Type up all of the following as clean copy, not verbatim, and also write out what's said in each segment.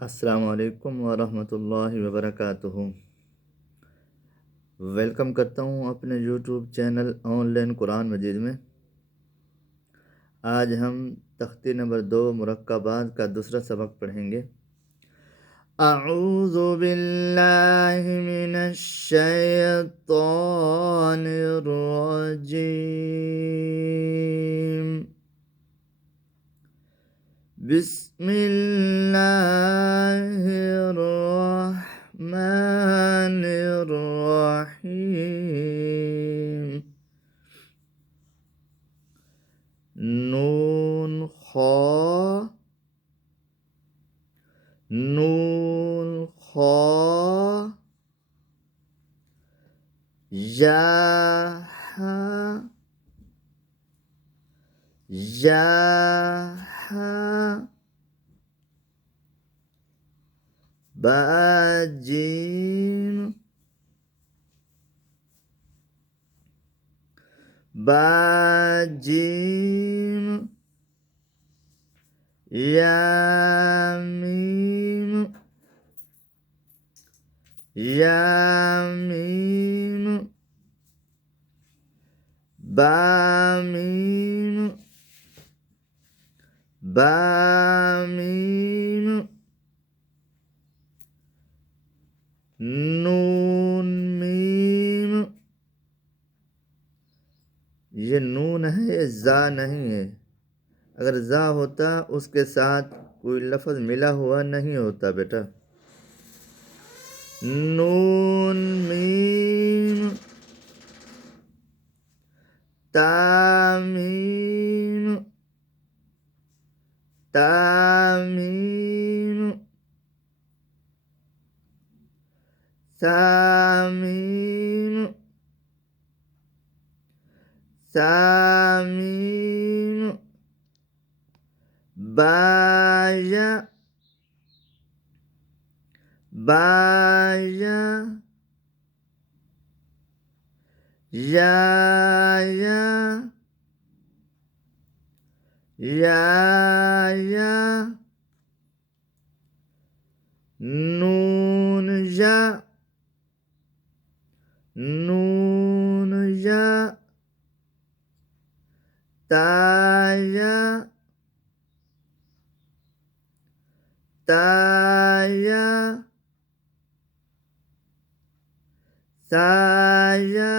अस्सलाम वालेकुम वरहमतुल्लाहि वबरकातुहू। वेलकम करता हूँ अपने यूट्यूब चैनल ऑनलाइन कुरान मजीद में। आज हम तख्ती नंबर 2 मुरक्कबात का दूसरा सबक पढ़ेंगे। अऊज़ु बिल्लाहि मिनश शैतानिर रजीम। बिस्मिल्लाहिर रहमानिर रहीम। नून खा नून खा या हा या हा बा जीम बा जीम या मीम या मीम बा मीम बा मीम नून मीम। ये नून है, ये जा नहीं है। अगर जा होता उसके साथ कोई लफ्ज़ मिला हुआ नहीं होता बेटा। नून मीम तामीम तामीम सामीम सामीम बाया बाया या या या या नून या नून या ताया ताया साया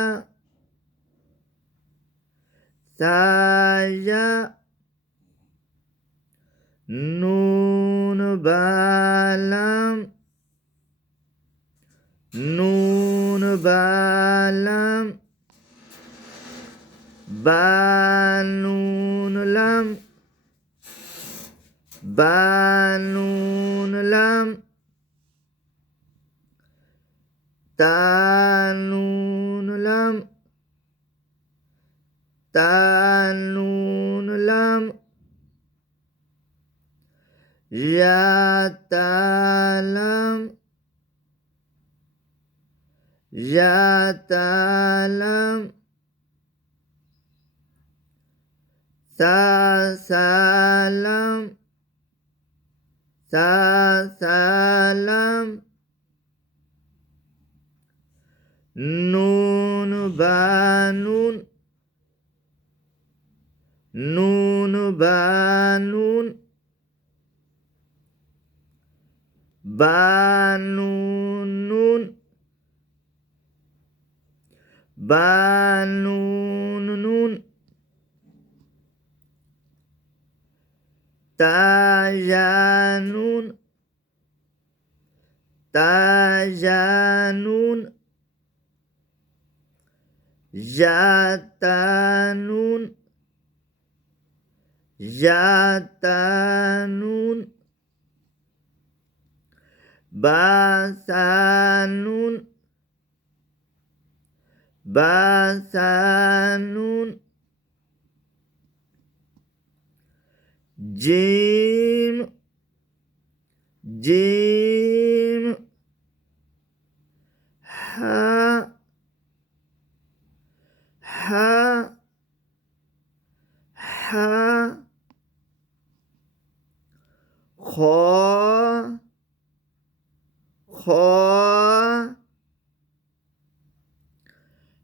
साया नून बालम नून बालम बानून लम बानून लम तानून लम तानून लम या तालम या तालम सा सालम सा सालम नून बानून नून बानून बानून नून बानून नून तायानून तायानून यातानून यातानून बासानून बासानून जीम जीम हा हा हा खा खौ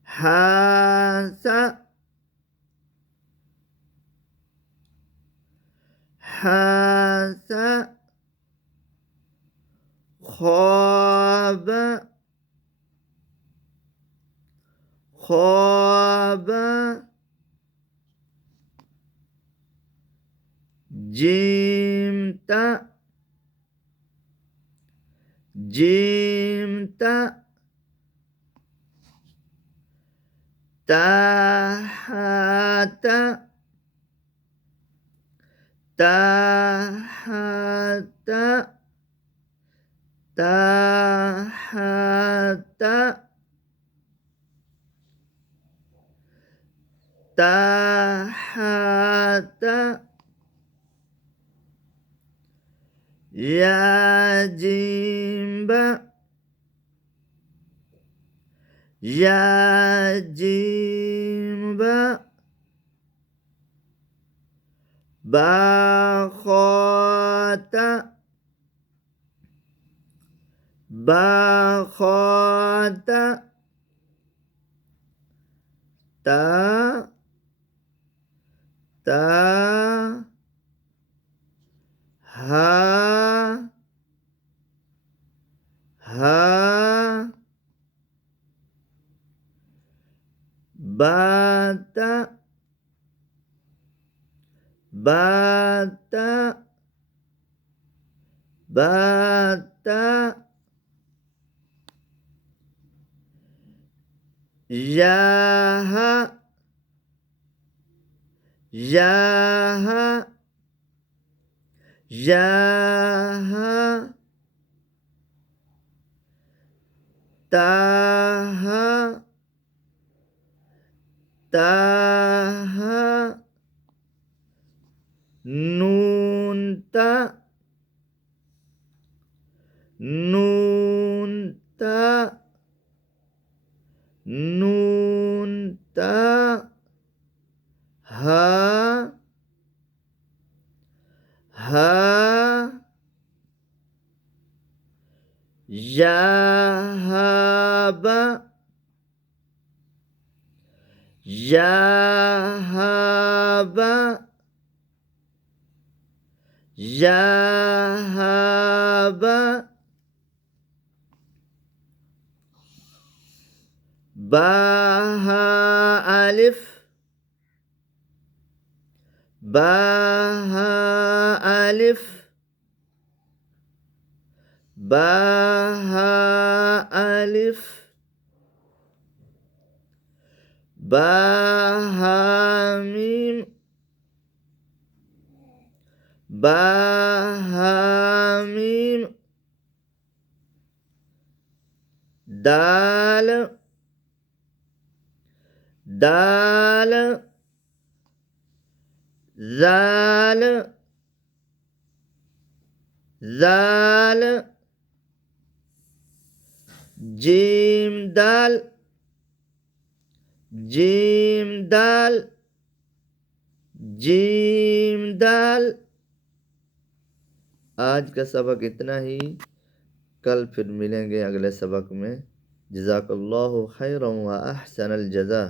हासा हासा ख्वाब ख्वाब जिमता जिमता ताहता ताहता ताहता ताहता याजिम्बा याजिम्बा बाखोता बाखोता ता ता हा हा बाता बाता बाता याहा याहा याहा ताहा ताहा नूनता नूनता नूनता हा हा याहाबा याहाबा याहाबा बाहा अलिफ बाहा अलिफ बाहा अलिफ बाहा मीम बाहा मीम दाल दाल जाल जाल जीम दाल जीम दाल जीम दाल। आज का सबक इतना ही, कल फिर मिलेंगे अगले सबक में। जज़ाकल्लाहु खैरन व अहसनल जज़ा।